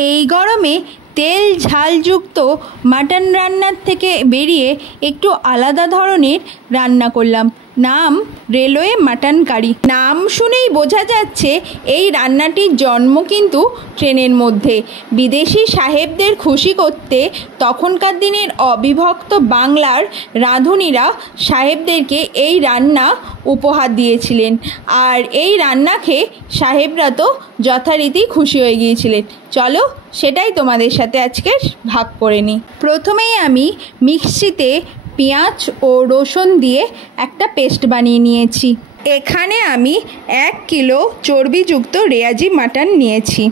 এই গরমে তেল ঝালযুক্ত মাটন রান্নার থেকে বেরিয়ে একটু আলাদা ধরনের রান্না করলাম। নাম রেলওয়ে মাটন কারি। নাম শুনেই বোঝা যাচ্ছে এই রান্নাটির জন্ম কিন্তু ট্রেনের মধ্যে। বিদেশি সাহেবদের খুশি করতে তখনকার দিনের অবিভক্ত বাংলার রাঁধুনিরা সাহেবদেরকে এই রান্না উপহার দিয়েছিলেন, আর এই রান্না খেয়ে সাহেবরা তো যথারীতি খুশি হয়ে গিয়েছিলেন। চলো সেটাই তোমাদের সাথে আজকে ভাগ করে নিই। প্রথমেই আমি মিক্সিতে পেঁয়াজ ও রসুন দিয়ে একটা পেস্ট বানিয়ে নিয়েছি। এখানে আমি 1 কিলো চর্বিযুক্ত রেয়াজি মাটন নিয়েছি।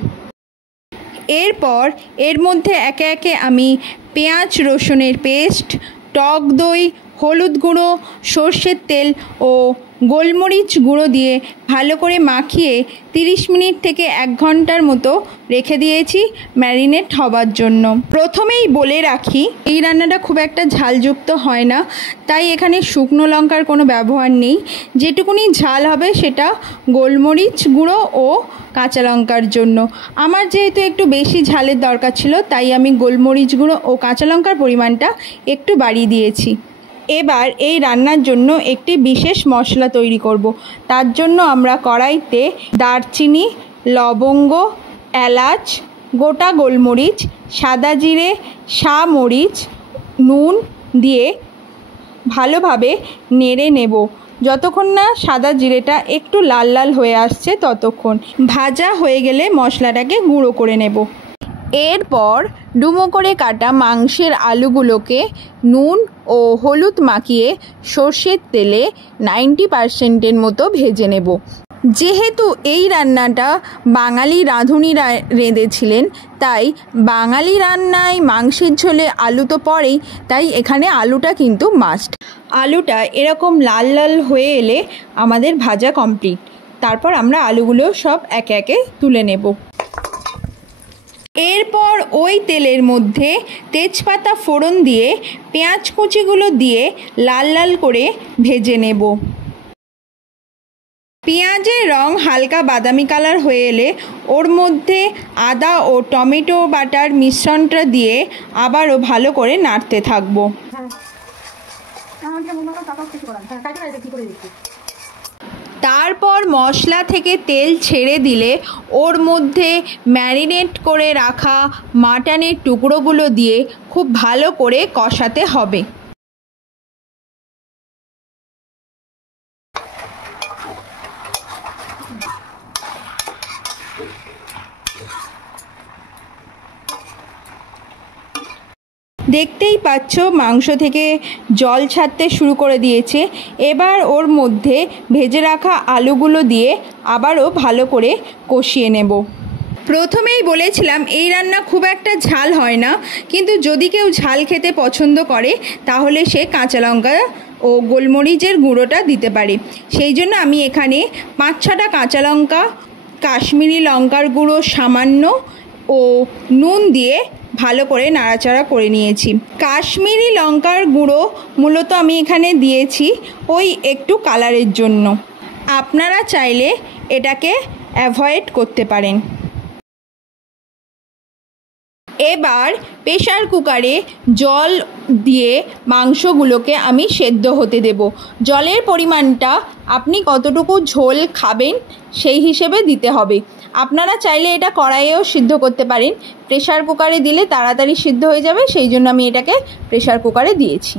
এরপর এর মধ্যে একে একে আমি পেঁয়াজ রসুনের পেস্ট, টক দই, হলুদ গুঁড়ো, সর্ষের তেল ও গোলমরিচ গুঁড়ো দিয়ে ভালো করে মাখিয়ে 30 মিনিট থেকে 1 ঘন্টার মতো রেখে দিয়েছি ম্যারিনেট হবার জন্য। প্রথমেই বলে রাখি, এই রান্নাটা খুব একটা ঝালযুক্ত হয় না, তাই এখানে শুকনো লঙ্কার কোনো ব্যবহার নেই। যেটুকুনি ঝাল হবে সেটা গোলমরিচ গুঁড়ো ও কাঁচা লঙ্কার জন্য। আমার যেহেতু একটু বেশি ঝালের দরকার ছিল, তাই আমি গোলমরিচ গুঁড়ো ও কাঁচা লঙ্কার পরিমাণটা একটু বাড়িয়ে দিয়েছি। এবার এই রান্নার জন্য একটি বিশেষ মশলা তৈরি করব। তার জন্য আমরা কড়াইতে দারচিনি, লবঙ্গ, এলাচ, গোটা গোলমরিচ, সাদা জিরে, মরিচ, নুন দিয়ে ভালোভাবে নেড়ে নেব যতক্ষণ না সাদা জিরেটা একটু লাল লাল হয়ে আসছে ততক্ষণ। ভাজা হয়ে গেলে মশলাটাকে গুঁড়ো করে নেব। এরপর ডুমো করে কাটা মাংসের আলুগুলোকে নুন ও হলুদ মাখিয়ে সর্ষের তেলে 90% মতো ভেজে নেব। যেহেতু এই রান্নাটা বাঙালি রাঁধুনিরা রেঁধেছিলেন, তাই বাঙালি রান্নায় মাংসের ঝোলে আলু তো পড়েই, তাই এখানে আলুটা কিন্তু মাস্ট। আলুটা এরকম লাল লাল হয়ে এলে আমাদের ভাজা কমপ্লিট। তারপর আমরা আলুগুলো সব একে একে তুলে নেব। এরপর ওই তেলের মধ্যে তেজপাতা ফোড়ন দিয়ে পেঁয়াজ কুচিগুলো দিয়ে লাল লাল করে ভেজে নেব। পেঁয়াজের রং হালকা বাদামি কালার হয়ে এলে ওর মধ্যে আদা ও টমেটো বাটার মিশ্রণটা দিয়ে আবারও ভালো করে নাড়তে থাকবো। তারপর মশলা থেকে তেল ছেড়ে দিলে ওর মধ্যে ম্যারিনেট করে রাখা মাটনের টুকরোগুলো দিয়ে খুব ভালো করে কষাতে হবে। দেখতেই পাচ্ছ মাংস থেকে জল ছাড়তে শুরু করে দিয়েছে। এবার ওর মধ্যে ভেজে রাখা আলুগুলো দিয়ে আবারও ভালো করে কষিয়ে নেব। প্রথমেই বলেছিলাম এই রান্না খুব একটা ঝাল হয় না, কিন্তু যদি কেউ ঝাল খেতে পছন্দ করে তাহলে সে কাঁচা লঙ্কা ও গোলমরিচের গুঁড়োটা দিতে পারে। সেই জন্য আমি এখানে 5-6টা কাঁচা লঙ্কা, কাশ্মীরি লঙ্কার গুঁড়ো সামান্য ও নুন দিয়ে ভালো করে নাড়াচাড়া করে নিয়েছি। কাশ্মীরি লঙ্কার গুঁড়ো মূলত আমি এখানে দিয়েছি ওই একটু কালারের জন্য। আপনারা চাইলে এটাকে অ্যাভয়েড করতে পারেন। এবার প্রেসার কুকারে জল দিয়ে মাংসগুলোকে আমি সেদ্ধ হতে দেব। জলের পরিমাণটা আপনি কতটুকু ঝোল খাবেন সেই হিসেবে দিতে হবে। আপনারা চাইলে এটা কড়াইয়েও সিদ্ধ করতে পারেন, প্রেসার কুকারে দিলে তাড়াতাড়ি সিদ্ধ হয়ে যাবে, সেই জন্য আমি এটাকে প্রেসার কুকারে দিয়েছি।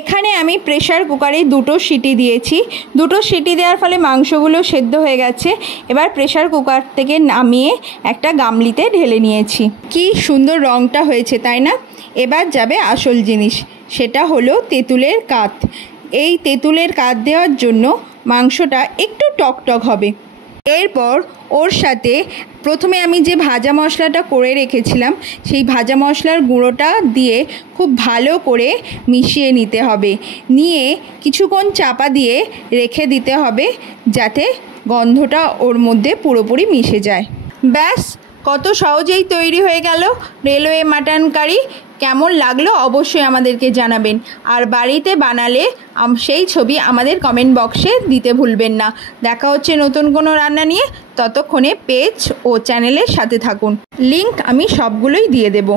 এখানে আমি প্রেসার কুকারে 2টো সিটি দিয়েছি। 2টো সিটি দেওয়ার ফলে মাংসগুলো সেদ্ধ হয়ে গেছে। এবার প্রেসার কুকার থেকে নামিয়ে একটা গামলিতে ঢেলে নিয়েছি। কি সুন্দর রঙটা হয়েছে, তাই না? এবার যাবে আসল জিনিস, সেটা হলো তেঁতুলের কাত। এই তেঁতুলের কাত দেওয়ার জন্য মাংসটা একটু টকটক হবে। এরপর ওর সাথে প্রথমে আমি যে ভাজা মশলাটা করে রেখেছিলাম সেই ভাজা মশলার গুঁড়োটা দিয়ে খুব ভালো করে মিশিয়ে নিতে হবে। নিয়ে কিছুক্ষণ চাপা দিয়ে রেখে দিতে হবে যাতে গন্ধটা ওর মধ্যে পুরোপুরি মিশে যায়। ব্যাস, কত সহজেই তৈরি হয়ে গেল রেলওয়ে মাটন কারি। কেমন লাগলো অবশ্যই আমাদেরকে জানাবেন। আর বাড়িতে বানালে সেই ছবি আমাদের কমেন্ট বক্সে দিতে ভুলবেন না। দেখা হচ্ছে নতুন কোনো রান্না নিয়ে, ততক্ষণে পেজ ও চ্যানেলের সাথে থাকুন। লিংক আমি সবগুলোই দিয়ে দেবো।